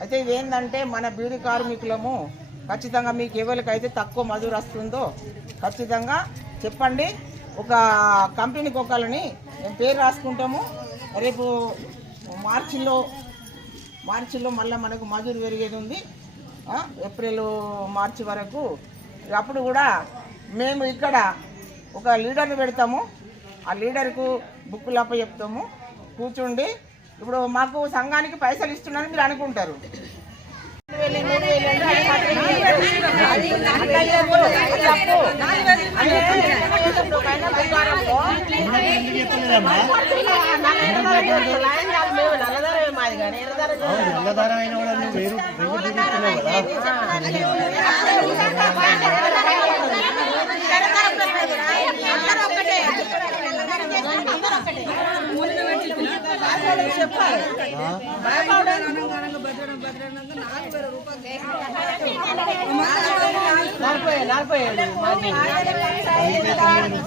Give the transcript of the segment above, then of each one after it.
అయితే ఇదేంటంటే మన బీడీ కార్మికులము ఖచ్చితంగా మీకు ఎవరికైతే తక్కువ మజూరు వస్తుందో ఖచ్చితంగా చెప్పండి. ఒక కంపెనీకి ఒకళ్ళని మేము పేరు రాసుకుంటాము. రేపు మార్చిలో మళ్ళీ మనకు మజూరు పెరిగేది ఉంది, ఏప్రిల్ మార్చి వరకు. అప్పుడు కూడా మేము ఇక్కడ ఒక లీడర్ని పెడతాము. ఆ లీడర్కు బుక్కులు అప్ప చెప్తాము. కూర్చుండి ఇప్పుడు మాకు సంఘానికి పైసలు ఇస్తున్నారని మీరు అనుకుంటారు.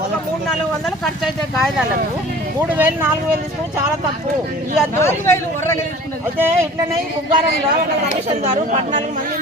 $300-400 ఖర్చు అయితే కాగితాలకు 3000-4000 తీసుకుని చాలా తప్పు. అయితే ఇట్లనే బుగ్గారంలో రమేష్ గారు 14 మంది